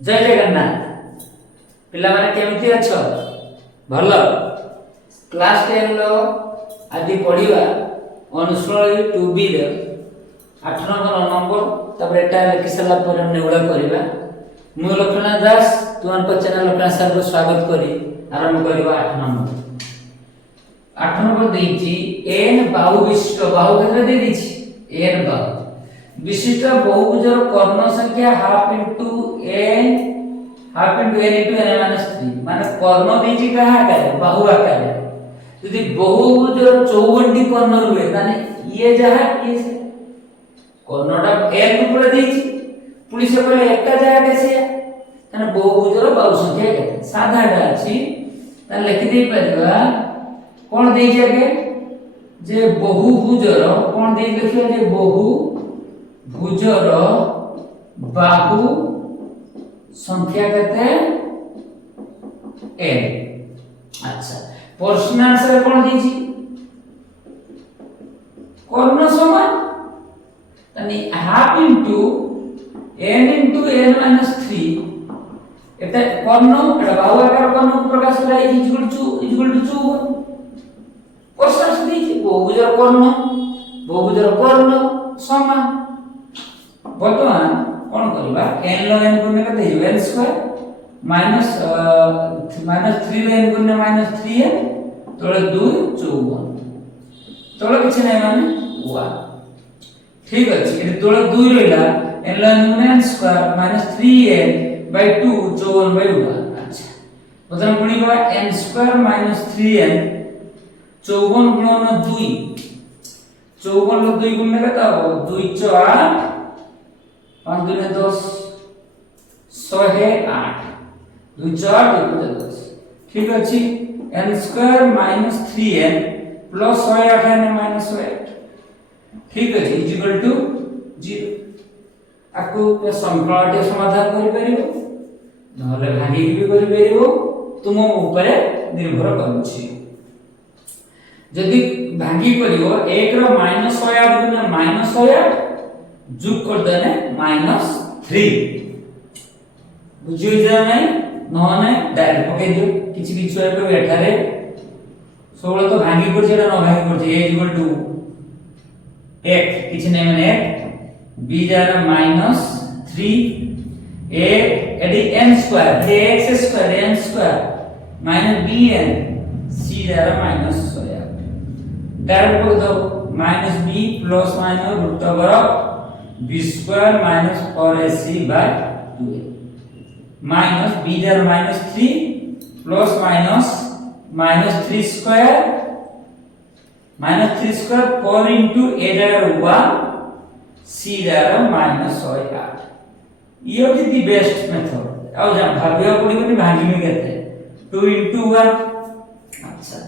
जय जगन्नाथ पिला माने केमिति अछ भल क्लास 10 लो आदि पढिबा अनुस्मरण 2b रे 8 नंबर तब एटा लिखि सला पर नेउला करिबा मु लक्षणा दास तुमन को चैनल लक्षणा सर को स्वागत करी आरंभ करिबा 8 नंबर देछि n बाहु विशिष्ट बाहु केते दे दिछि n बाहु विशिष्ट बहुभुजर कर्ण संख्या half into n into n minus 3 माने कर्ण देछि कहा आकार बाहु आकार यदि बहुभुजर 54 टी कर्ण रुए माने ये जहा ये कर्णटा n ऊपर देछि पुलिस कहले एकटा जहा केसे माने बहुभुजर बाहु संख्या केते साधाटा अछि त लिखि दे परिबा कोन देछि आगे जे बहुभुजर कोन देइ देखियो जे बहुभुजर बाहु संख्या केते n अच्छा प्रश्न आंसर कोन देछि कर्ण समान तनी हाफ इनटू n माइनस 3 एटा कर्ण एटा बाहु आकार कर्ण प्रकाश करा इक्वल टू 2 प्रश्न से देछि बहुभुजर कर्ण समान वर्तमान कोन करबा n लो n गुणन कते n स्क्वायर माइनस 3 लो n गुणन माइनस 3n तोले 2 54 तोले किछ नै माने 1 ठीक अछि ए तोले 2 रहला n लो n गुणन n square minus 3n by 2 54 by 1 अच्छा प्रथम गुणिबा n स्क्वायर माइनस 3n 54 गुणन 2 54 लो 2 गुणन कते हो 2 * 8 5 2 10 108 2 4 2 10 ठीक अछि n square minus 3n plus 108 n minus 108 ठीक अछि इक्वल टू 0 आकु पे संकलनटे समाधान करि परिबो नहले भागी भी करि परिबो तुम ऊपर निर्भर करूछि यदि भागी करियो 1 रो माइनस 108 गुना माइनस 108 जोग कर देने माइनस 3 बुझियो जा नै नहने डायरेक्ट पके दियो किछि भी छुआ को एठारे 16 तो भागी कर जेटा न भागी कर जे इक्वल टू 1 किछि नै माने 1 b जार माइनस 3 a एडी n स्क्वायर जे x square n square minus bn c जार माइनस 108 डायरेक्ट पके दो minus b plus minus root over b square minus 4ac by 2a minus b जार minus 3 plus minus 3 square 4 into a जार 1 c जार minus 108 ये होती the best method आउ जा भाबिया पड़िबनी भागी में केते 2 into 1 अच्छा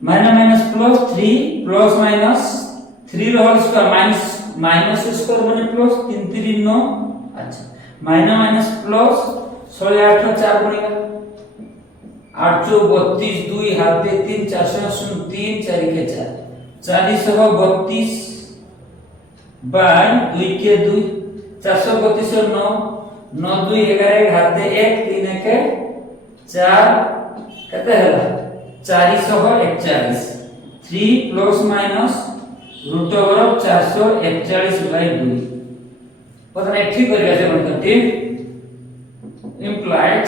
माइनस प्लस 3 प्लस माइनस 3 रो होल स्क्वायर माइनस स्क्वायर माने प्लस 3 3 9 अच्छा माइनस प्लस 108 4 गुणिका 8 32 2 हाथ दे 3 403 4 के 432 बाय 2 के 2 432 और 9 9 2 11 हाथ दे 1 3 के 4 कते हला 441 3 plus minus root over 441 by 2 पता एठी करिया से बनते इम्प्लाइड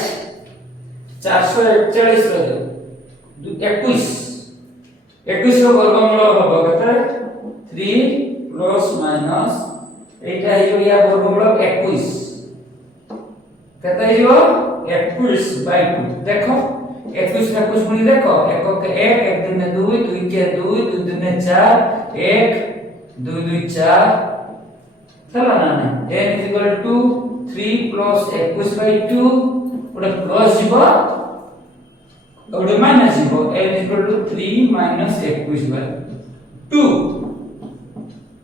441 रो 21 रो वर्गमूल होबो कते 3 प्लस माइनस एटा हियो या वर्गमूल 21 कते हियो 21 बाय 2 देखो 21 का कुछ गुणी देखो 1 के 1 1 दिन 2 2 के 2 2 दिन 4 1 2 2 4 चला ना n is equal to 3 plus 21 by 2 ओडे plus जीवो ओडे माइनस जीवो n is equal to 3 minus 21 by 2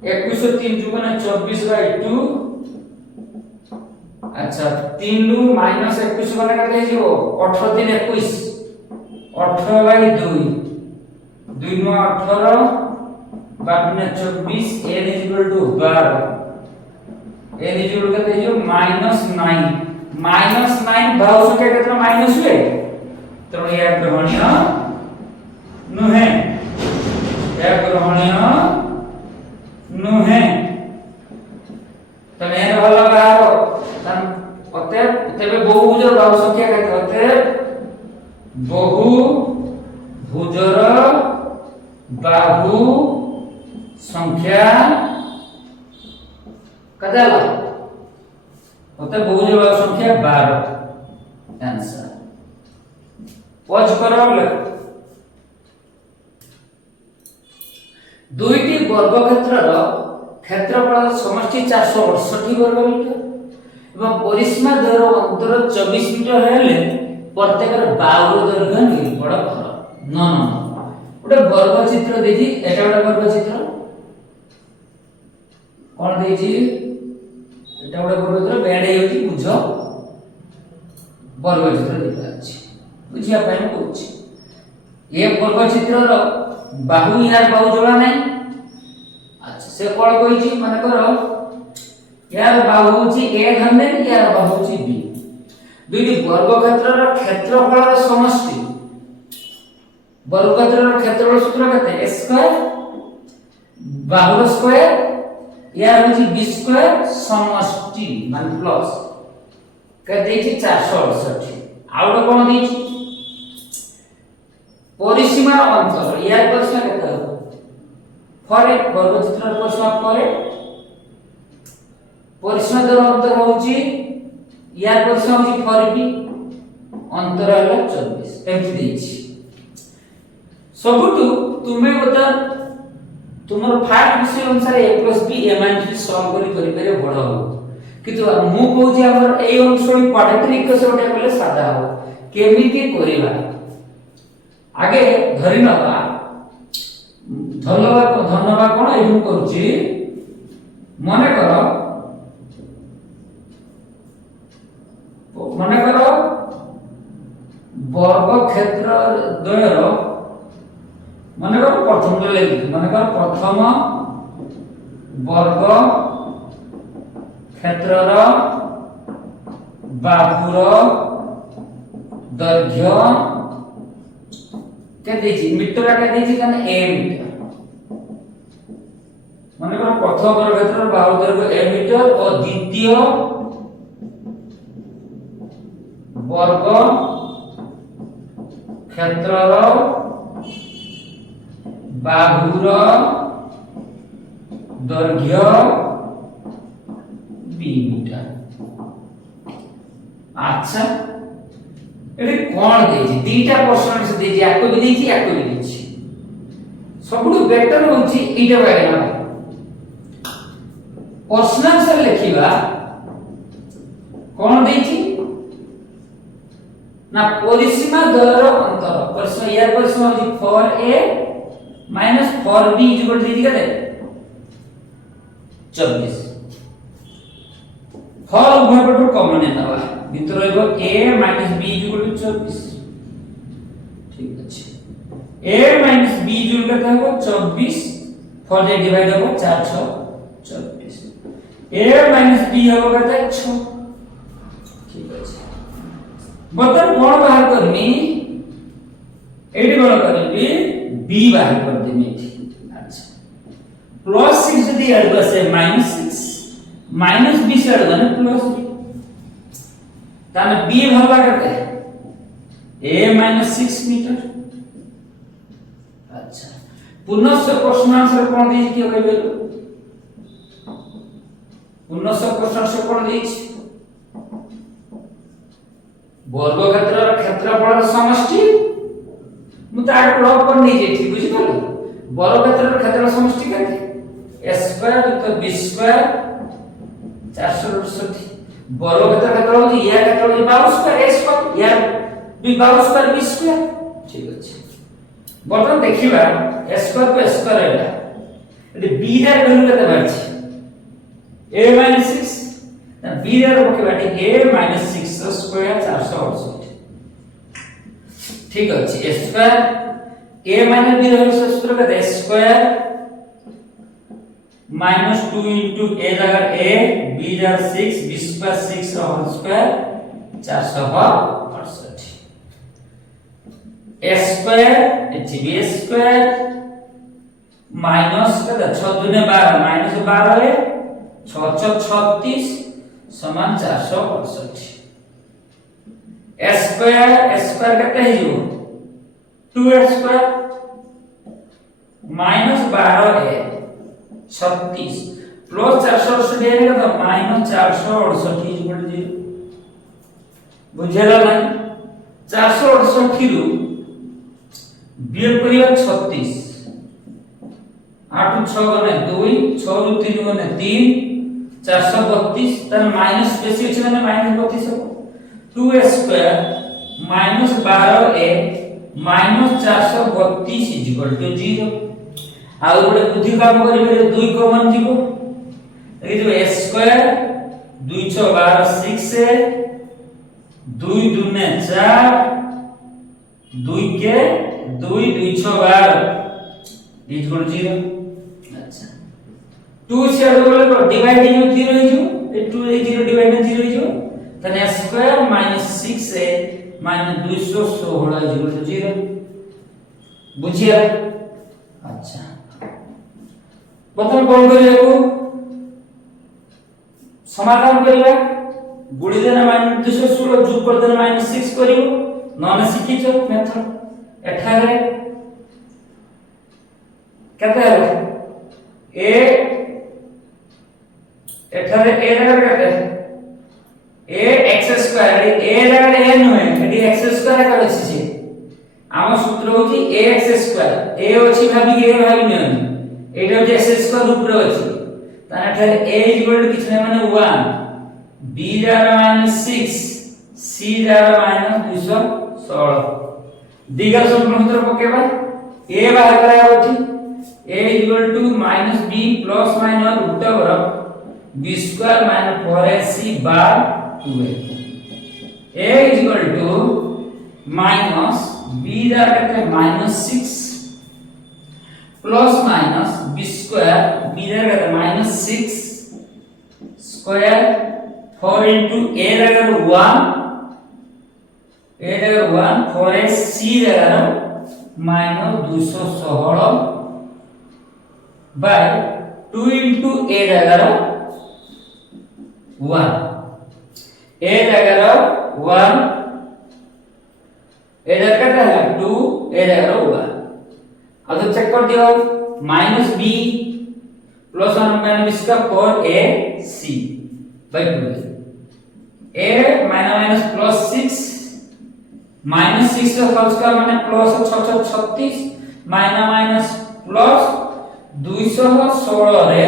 21 और 3 जुगना 24 by 2 अच्छा 3 लू माइनस 21 बना करते जीवो 18 3 21 18 by 2 2 नो 18 बाकी में 24 n is equal to 12 n is equal करते जो -9 -9 भाव संख्या केतरा माइनस हुए तेणु या ग्रहणीय नुहे या ग्रहणीय नुहे तने एन भलो बारो तन अते तेबे बहुभुजर भाव संख्या केते अते बहुभुजर बाहु संख्या कदाला होता बहुभुज बाहु संख्या 12 आंसर पॉज करो लग दुईटी वर्ग क्षेत्रर क्षेत्रफल समष्टि 468 वर्ग मीटर एवं परिसीमा द्वयर अंतर 24 मीटर हेले प्रत्येक बाहुर दैर्घ्य निर्भर कर न गोटे वर्ग चित्र देजी एटा गोटे वर्ग चित्र कोन देजी एटा गोटे वर्ग चित्र बेड हेउची बुझ वर्ग चित्र देखा अछि बुझिया पाइन कहूची ये वर्ग चित्रर बाहु यार बाहु जोड़ा नहीं अच्छा से कोन कहूची माने करो यार बाहु होची a धन्ने यार बाहु होची b दुईटी वर्ग क्षेत्रर क्षेत्रफलर समष्टि वर्ग क्षेत्रर क्षेत्रफल सूत्र केते a स्क्वायर बाहुर स्क्वायर यार होची b स्क्वायर समष्टि मान प्लस के देछि 468 आउट कोन देछि परिसीमा अंतर यार परिसीमा केते हो फरे वर्ग चित्रर परिसीमा फरे परिसीमा द्वारा अंतर होची यार परिसीमा होची फरे भी अंतर है 24 एमती देछि सबुटु तुमे बता तुमर फाइव विषय अनुसार a + b a - b solve करि करे बड़ हो किंतु मु कहू जे हमर ए अंशोई क्वाड्रेटिक इक्वेशन बोले सादा हो केमिति करिबा आगे धरि नबा धन्यवाद कोन एहु करूची मने करो वर्ग क्षेत्र द्वयर मने करो प्रथम लेखि मने करो प्रथम वर्ग क्षेत्रर बाहुर दैर्घ्य के देछि मीटर के देछि कने a मीटर माने करो प्रथम वर्ग क्षेत्रर बाहुर दैर्घ्य a मीटर और द्वितीय वर्ग क्षेत्रर बाहुर दैर्घ्य b मीटर अच्छा एटे कोन देछि दीटा पर्सन से देछि याको भी देछि याको भी देछि सबुठु बेटर होछि इटा बायना पर्सनल से लिखिबा कोन देछि ना परिसीमा द्वयर अंतर परिसीमा यार परिसीमा होछि for a minus for b equal देछि केते 24 फॉर उभय पटु कॉमन नेतावा भितर रहबो a - b = 24 ठीक अछि a - b = केते हबो 24 फॉर जे डिवाइड हबो 4 6 24 a - b हबो केते 6 ठीक अछि बतन कोन बाहर करमी एडी कोन करबी b बाहर कर देमी अच्छा +6 जदी ऐड बसे -6 माइनस b से ऐड करने प्लस b ताने b भरला करते a - 6 मीटर अच्छा पुनः से प्रश्न आंसर कोन दी के कहबे पुनः से प्रश्न से कोन दी वर्ग क्षेत्रर क्षेत्रफलर समष्टि मुताबिक लॉग कर नहीं जे ठीक बुझि गेल वर्ग क्षेत्रर क्षेत्रफल समष्टि केते a स्क्वायर तो b स्क्वायर 468 वर्ग क्षेत्र होची या क्षेत्र होची 22 स्क्वायर a स्क्वायर या b 22 स्क्वायर b स्क्वायर ठीक अछि बर्तन देखिबा a स्क्वायर को स्क्वायर हैला एटी b रा वैल्यू केते बाछि a - 6 ना b रा रखिबा a - 6 स्क्वायर 468 ठीक अछि a स्क्वायर a - b रहल सूत्र केते स्क्वायर -2 into a जगह a b जगह 6 b square 6 whole square 468 a square h b square minus का 6 दूने 12 माइनस 12 है 6 36 समान 468 a स्क्वायर कितना है जो 2a स्क्वायर माइनस 12 है 36 प्लस 468 है तो माइनस 468 इक्वल 0 बुझेला ना 468 रु वियोग करिया 36 8 6 गने 2 6 रु 3 गने 3 432 तर माइनस बेसी अछि माने माइनस 32 हो 2a square minus 12a minus 432 equal to 0 आ गोटे बुद्धि काम करिबे 2 कॉमन जीवो ए जो a स्क्वायर 2 6 12 6 है 2 दूने 4 2 के 2 2 6 12 इक्वल 0 अच्छा 2 से बोले डिवाइडिंग 0 है जो 2 ए 0 डिवाइड 0 है जो तने स्क्वायर माइनस 6 है माइनस 216 इक्वल टू 0 बुझिया अच्छा प्रथम कोन करियो समाधान करिबा गुड़ी देना माइनस 216 जोग कर देना माइनस 6 करियो नने सिखिचो मेथड एठारे केते है a एठारे a लगा केते a x स्क्वायर a लगा n होय एडी x स्क्वायर कर अछि आम सूत्र होची ax स्क्वायर a अछि भाबी a भाबी नियम एटा होची x स्क्वायर रूप रे अछि ताने एठारे a इक्वल टू किछ नै माने 1 b जारा माइनस 6 c जारा माइनस 216 दिगर सूत्र पकेबा a बाहर कराया होची a equal to minus b plus minus root over b square minus 4ac बाय 2a a equal to minus b जारा कितने minus 6 plus minus b square b जारा कितने माइनस 6 स्क्वायर 4 into a जाकर 1 a जाकर 1 4a c जाकर minus 216 bye 2 into a जाकर 1 a जाकर 1 a जाकर कितना है 2 a जाकर 1 अब तो चेक कर दियो माइनस b प्लस 1 माइनस इसका 4a c by 2 a minus plus 6 minus 6 का होल स्क्वायर माने प्लस 636 माइनस प्लस 216 रे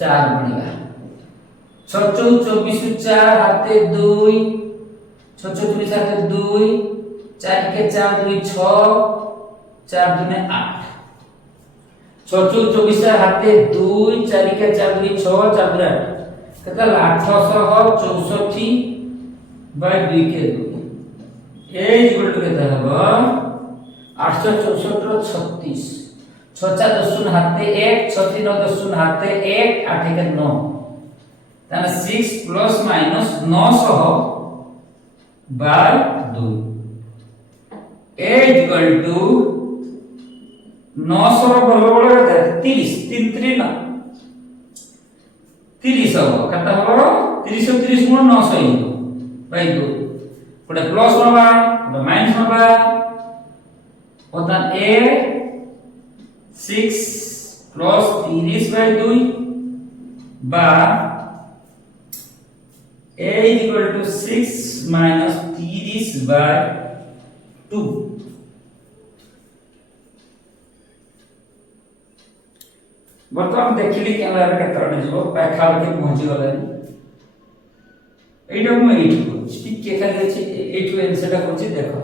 4 बनिगा 6 24 4 हाथे 2 6 24 हाथे 2 4 के 4 2 6 4 2 8 6 24 हाथे 2 4 के 4 2 6 4 2 8 केता 864 बाय 2 के 2 a इक्वल टू केता हबो 864 रो 36 6 4 10 शून्य हाथे 1 6 3 10 शून्य हाथे 1 8 के 9 ताने 6 plus minus 900 by 2 a equal to 900 रो बराबर केता 30 3 3 ना 30 हो कता हो 30 30 गुण 900 बाय 2 कोडे प्लस होबा कोडे माइनस होबा होता a 6 प्लस 30 बाय 2 बा a equal to 6 minus 30 by 2 बर्तमान देखिली कैमरा रे केतरा जीवो पाखा के पहुंची गले एटा हम एट को ठीक के खाली अछि एट को आंसर टा करछि देखो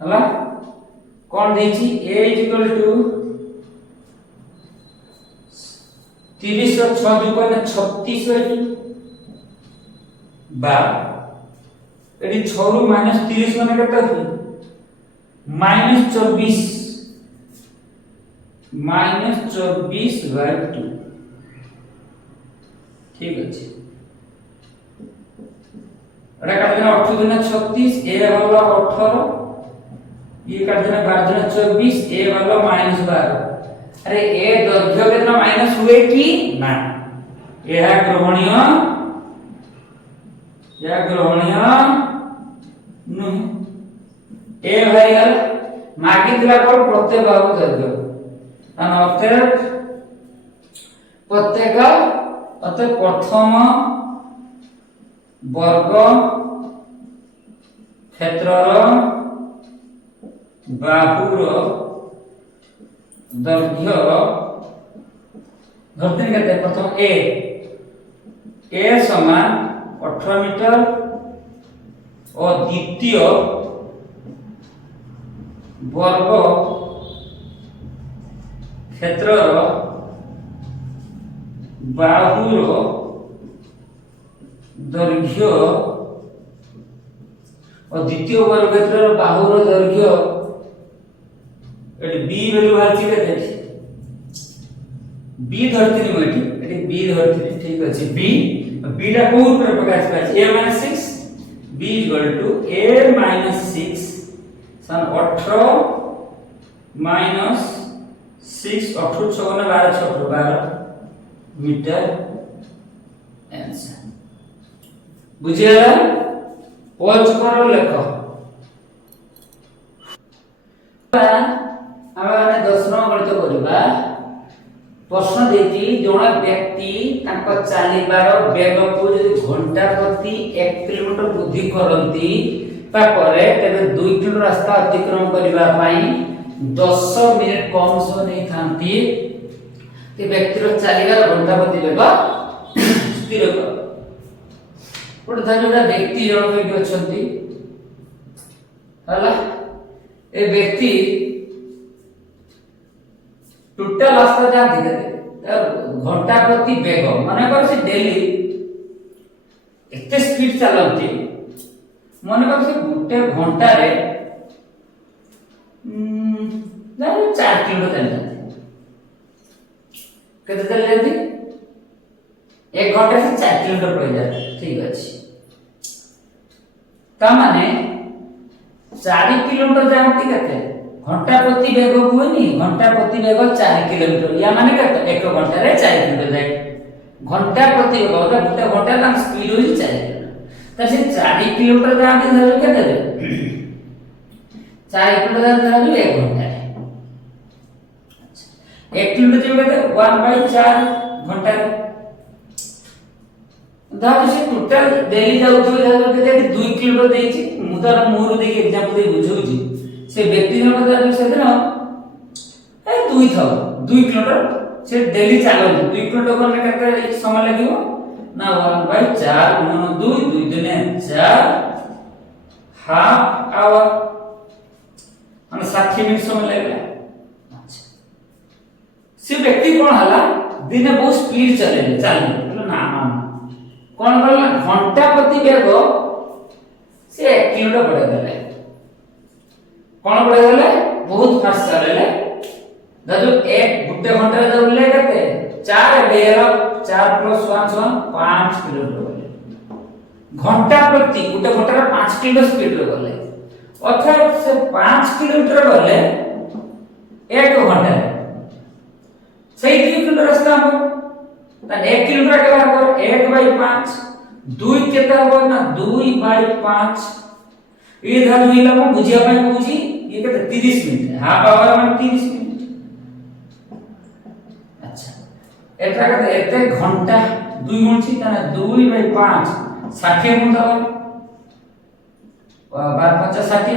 हला कोन देछि a इक्वल टू 30 और 6 जो कोने 36 होई बा एडी 6 रु माइनस 30 माने केता होई माइनस 24 बाय 2 ठीक अछि एटा काट देना 8 गुना 36 ए वाला 18 ये काट देना 12 गुना 24 ए वाला -12 अरे ए दैर्घ्य केतना माइनस हुए कि ना यह ग्रहणीय नहीं ए भाई गल मागी दिला पर प्रत्येक बाहु दैर्घ्य अन प्रत्येक प्रथम वर्ग क्षेत्रर बाहुर दैर्घ्य धरते कहते प्रथम ए समान 18 मीटर और द्वितीय वर्ग क्षेत्रर बाहुर दैर्घ्य और द्वितीय वर्ग क्षेत्रर बाहुर दैर्घ्य एटी बी वैल्यू बाहर केते बी धरती मटी एटी बी धरती ठीक अछि बी बी टा को ऊपर प्रकाश पाए a - 6 b = a - 6 सन 18 - 6 18 6 ने 12 6 12 मीटर आंसर बुझिया पॉज करो लेखो आमे 10 नंबर गणित करबा प्रश्न देती जोड़ा व्यक्ति तांको चालीबार वेग को यदि घंटा प्रति 1 किलोमीटर वृद्धि करंती तापरे तबे 2 किलोमीटर रास्ता अतिक्रमण करिबा पई 10 मिनिट कम समय नै थांती ते व्यक्तिर चालीबार घंटा प्रति वेग स्थिर कर पुट जोड़ा व्यक्ति जण के अछंती हला ए व्यक्ति टोटल रास्ता जा धीरे घंटा प्रति वेग माने कर से डेली एते स्पीड चलंती माने कर से गुटे घंटा रे जाने 4 किलोमीटर चलते केते चल जाती 1 घंटा से 4 किलोमीटर पड़ जाते ठीक अछि ता माने 4 किलोमीटर जानती केते घंटा प्रति वेग कोनी घंटा प्रति वेग 4 किलोमीटर या माने केते 1 घंटा रे 4 किलोमीटर जाय घंटा प्रति वेग मतलब गुटे घंटा का स्पीड होई 4 किलोमीटर त से 4 किलोमीटर जाती धर केते रे 4 किलोमीटर धर 1 घंटा रे अच्छा 1 किलोमीटर केते 1/4 घंटा रे दादा से टोटल डेली जाउथो केते 2 किलोमीटर देछि मुदर मोरु देके एग्जांपल दे बुझौछि से व्यक्ति जन को से दिन ए 2 किलोमीटर से डेली चलो 2 किलोमीटर करने केते समय लागिवो ना 1/4 मन 2 2 दिने 4 हाफ आवर माने 60 मिनिट समय लागला अच्छा से व्यक्ति कोन हला दिने बहुत स्पीड चले ना कोन करला घंटा प्रति वेग से 1 किलोमीटर बढ़ा देले कोन बढ़ा देले बहुत फास्ट चलेले दादू एक गुटे घंटा रे दौड़ले केते 4 बेर 4 + 1 = 5 किलोमीटर घंटा प्रति गुटे घंटा रे 5 किलोमीटर स्पीड रे गले अर्थात से 5 किलोमीटर गले 1 घंटा सही 2 किलोमीटर रास्ता हम त 1 किलोमीटर के बराबर 1/5 2 केता हो ना 2/5 ये धर मिला को बुझिया पई बुझी ये केते 30 मिनिट हाफ आवर माने 30 मिनिट अच्छा एटा केते एते घंटा 2 गुणछि तना 2/5 60 मिनिट हो 12 50 60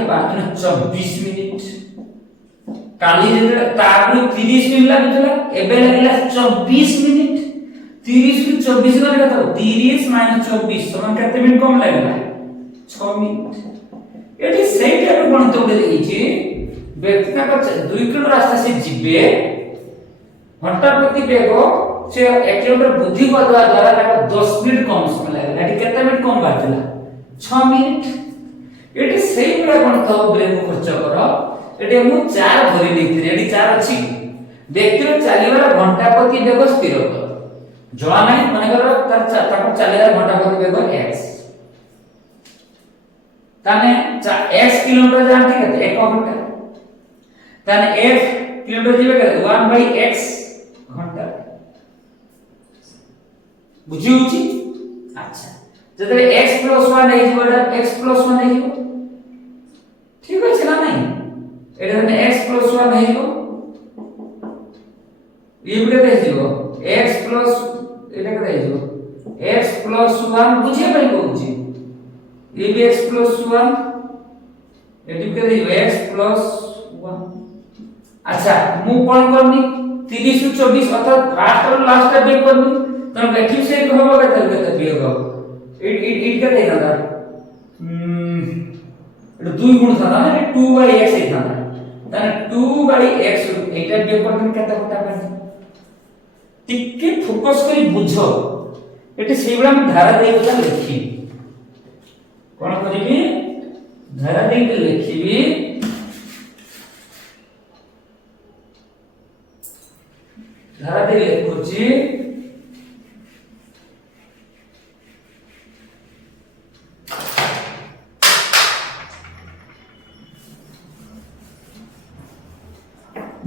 24 मिनिट काली जे तारु 30 मिनिट लागुतला एबे लागला 24 मिनिट 30 ରୁ 24 गले कत 30 - 24 समान केते मिनिट कम लागला 6 मिनिट एठी सेही टाइप गणित उडे देछि व्यक्ति का 2 किलोमीटर रास्ता से जिबे घंटा प्रति वेग से 1 किलोमीटर वृद्धि करवा द्वारा का 10 मिनिट कम समय लागला एठी केते मिनिट कम बातिला 6 मिनिट एठी सेही बेला गणित ब्रेक खर्च कर एठी मु 4 धरि लेथि एठी 4 अछि व्यक्ति चालीबार घंटा प्रति वेग स्थिर कर जणा नाही माने करो ताको चलेला घंटा प्रति वेग x ताने x किलोमीटर जानती केते 1 घंटा ताने f किलोमीटर जीवे केते 1/x घंटा बुझी होची अच्छा जदे x + 1 नै जीवडा x + 1 नै जीव ठीक अछि ना नहीं एटा ने x + 1 नै जीव ये भी केते जीव x + एटा केते जीव x + 1 बुझे पई कहूची ये भी x + 1 एटी केते जीव x + 1 अच्छा मु कोन करनी 30 ରୁ 24 अर्थात फास्ट और लास्ट टा बेक करनी तन बैठी से कहबो केते बेक हो इट केते था एटा 2 गुण था ना 2/x था तने 2/x एटा बेक करनी केते घंटा पे टिके फोकस करी बुझो एटी सेबला हम धारा दे के लिखी कोन करिबी धारा दे के लिखिबी धारा दे लिखुची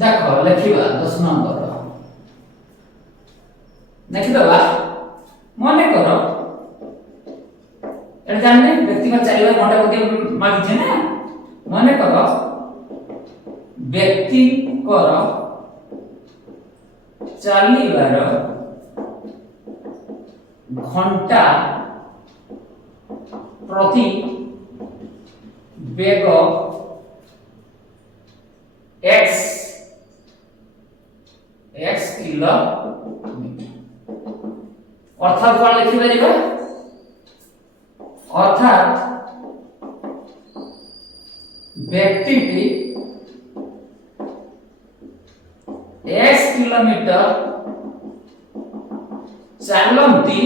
देखो लिखिबा 10 नंबर लिखि दबा मने करो एटा जानने व्यक्ति का चलिबा घंटा प्रति मागी छे ना मने करो व्यक्ति कर चलिबार घंटा प्रति वेग x किलोमीटर अर्थात कोन लिखि परिबा अर्थात व्यक्तिटी x किलोमीटर चलती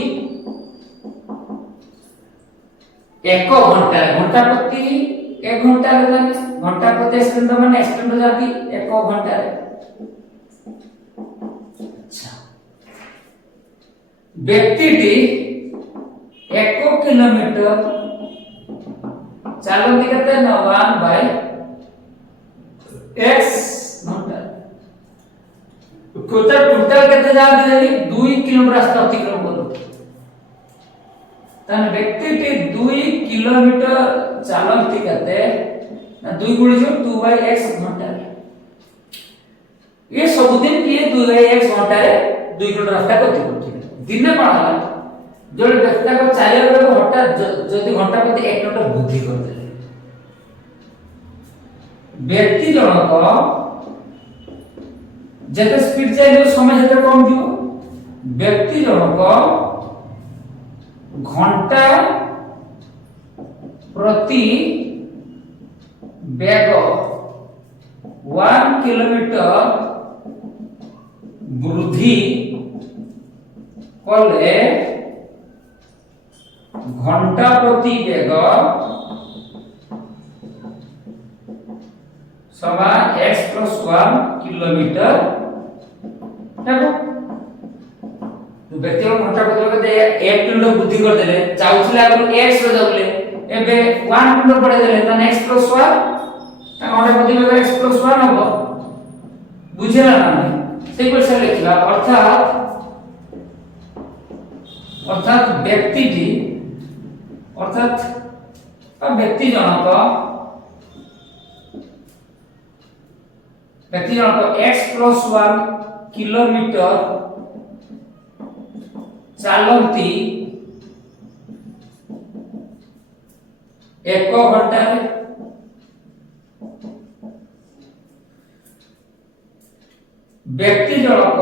1 घंटा घंटा प्रति 1 घंटा रे घंटा प्रति सेकंड माने सेकंड जाती 1 घंटा रे अच्छा व्यक्तिटी 1 किलोमीटर चलती केते न 1/x घंटा टोटल केते जाती 2 किलोमीटर रास्ता अतिक्रमण करू तन व्यक्तिटी 2 किलोमीटर चलती केते ना 2 गुणी जो 2/x घंटा ये सब दिन किए 2/x घंटा रे 2 किलोमीटर रास्ता अतिक्रमण दिन पड़ा जो व्यक्ति को चलिया बेले हठात जदि घंटा प्रति 1 किलोमीटर वृद्धि कर दे व्यक्ति जनक जते स्पीड चले समय जते कम दियो व्यक्ति जनक घंटा प्रति वेग 1 किलोमीटर वृद्धि कले घंटा प्रति वेग समान x + 1 किलोमीटर देखो तो व्यक्ति को घंटा प्रति वेग 1 किलोमीटर वृद्धि कर देले चाउथिला को x रे दबले एबे 1 किलोमीटर बढ़े देले तने x + 1 ता घंटा प्रति वेग x + 1 हो बुझिला ना सेही पर से लिखला अर्थात व्यक्तिटी अर्थात व्यक्ति जनक x + 1 किलोमीटर चलती 1 घंटा व्यक्ति जनक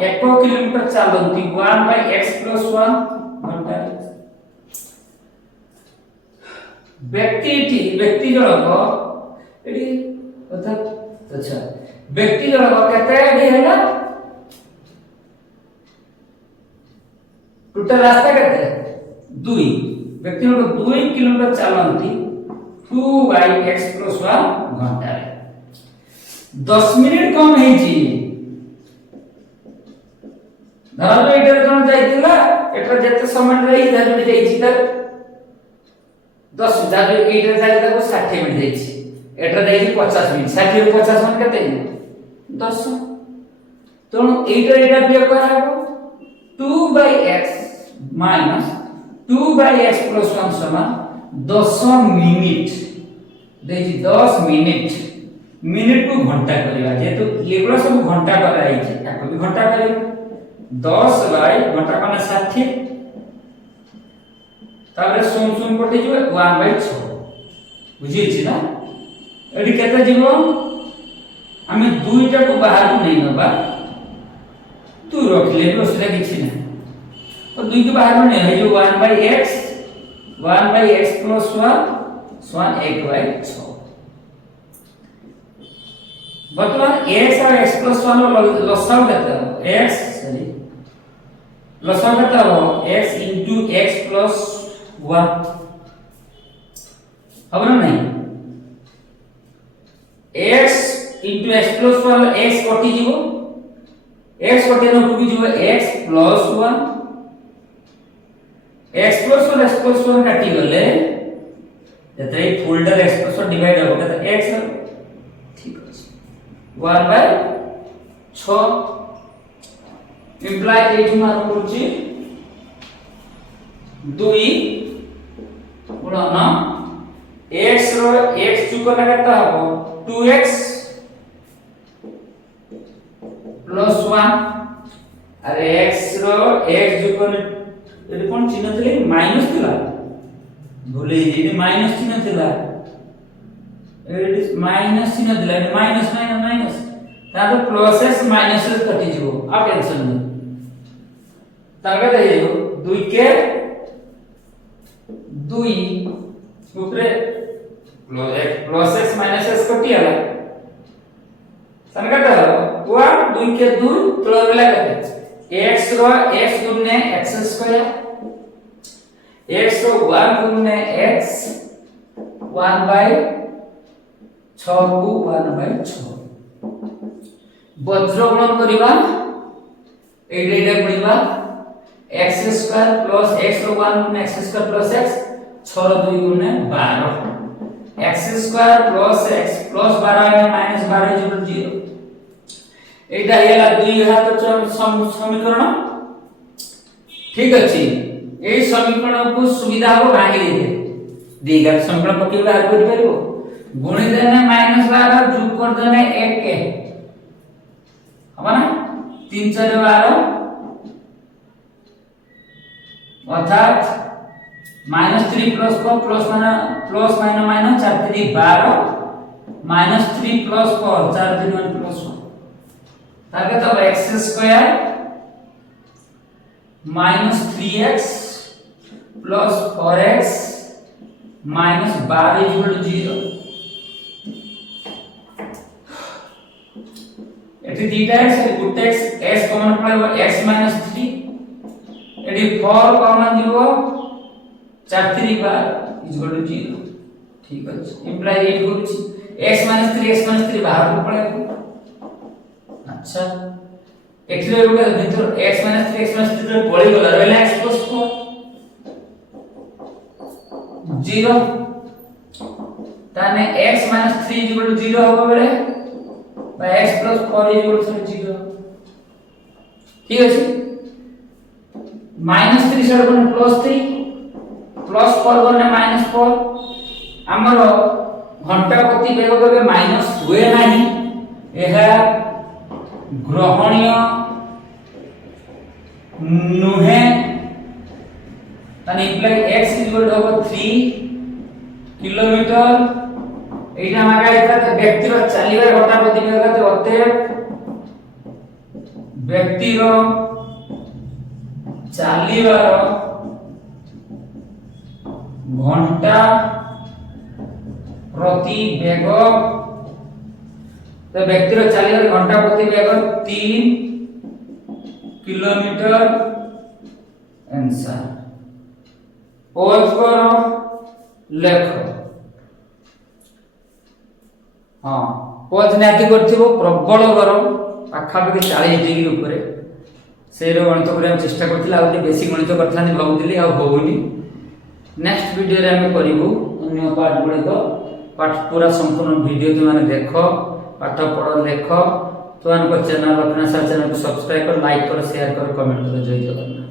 1 किलोमीटर चलती 1/x + 1 घंटा व्यक्ति जनक एडी अर्थात अच्छा व्यक्ति जनक केते एडी हैला टोटल रास्ता केते 2 व्यक्ति जनक 2 किलोमीटर चलती 2/x + 1 घंटा 10 मिनिट कम है जी धरा तो इधर कौन मिनिट धर मिल जाई छी त 10 धर एटा जाय त 60 मिनिट जाई छी एटा जाई छी 50 मिनिट 60 ରୁ 50 मान केते 10 तेणु एटा बियोग करा 2/x माइनस 2/x plus 1 समान 10 मिनिट देखि 10 मिनिट मिनिट को घंटा करबा जेतु एगुला सब घंटा कराई छै ताको भी घंटा करे 10 बाय घंटा माने 60 तारे सुन सुन पटे जो 1/6 बुझी छी ना एडी केते जीवो हमें दुईटा को बाहर को नहीं नबा तू रख ले उसरा किछि ना और दुई के बाहर में है जो 1/x plus 1 1/6 वर्तमान x और x plus 1 लसाव केते हो x सॉरी लसाव केते हो x into x plus 1 अब ना नहीं x into x plus 1 x कटि जीवो x कटि न को जीवो x plus 1 x plus 1 काटि गले जते फोल्डर x plus 1 डिवाइड हो केते x ठीक अछि 1/6 इम्प्लाय 8 मार करछि 2 गुणन x रो x चुकना केता हबो 2x plus 1 अरे x रो x चुकन एडी कोन चिन्ह थिले माइनस थिला भूले जे माइनस चिन्ह थिला एडी माइनस चिन्ह थिला माइनस माइनस ता तो प्लस x माइनस s कटि जीवो आ टेंशन नहीं ताके दे जीवो 2 के 2 ऊपरे प्लस x माइनस s कटि आला संगत हो 2 के 2 तळ वेला कते x रो x गुणे x स्क्वायर x रो 1 गुणे x 1/6 को 1/6 वज्र गुणन करिबा एटा पडिबा x स्क्वायर प्लस x रो 1 गुणे x स्क्वायर प्लस x 6 रो 2 गुणे 12 x square plus x plus 12 है माइनस 12 इक्वल 0 एटा हेला दुई घात समीकरण ठीक अछि ए समीकरण को सुविधा हो भांगी दे दी घात समीकरण पके बाहर कर परिबो गुणी देने -12 जोग कर देने 1 के हमारा 3 4 12 अर्थात -3 plus 4 plus minus 4 3 12 -3 plus 4 4 3 1 plus 1 ताके तो x square -3x plus 4x -12 equal 0 एटी दीटा x गुटे x कॉमन पड़ेबो x -3 एटी 4 कॉमन जीवो 4 3 12 इक्वल 0 ठीक अछि इंप्लाई 8 होछि x -3 बाहर को पड़ेबो अच्छा एक्चुअली रुके भीतर x -3 तो पड़ी गला रहला x + 4 0 ताने x -3 0 होबो बेले बा x + 4 0 ठीक अछि -3 सर कोन +3 +4 कोन -4 हमरो घंटा प्रति वेग केबे माइनस हुए नाही एहा ग्रहणीय नुहे तने इम्प्लाई x होबो 3 किलोमीटर एटा मागा इता व्यक्तिर चलिबार घंटा प्रति वेग ते अते व्यक्तिर चलिबार घंटा प्रति वेग तो व्यक्तिर चलिबार घंटा प्रति वेग 3 किलोमीटर आंसर पॉज करो लेख हां पॉज नाति करथिबो प्रबल गरम पाखा पे 40 डिग्री ऊपर से गणित करने चेष्टा करथिला आ बेसी गणित करथानी भाबुथिली आ होउनी नेक्स्ट वीडियो रे हम करिवु अन्य पाठ गुड़िक पाठ पूरा संपूर्ण वीडियो तुम मैंने देख पाठ पढ़ लेख तुम चैनल अपना चैनल को सब्सक्राइब कर लाइक कर शेयर कर कमेंट कर जय जगन्नाथ।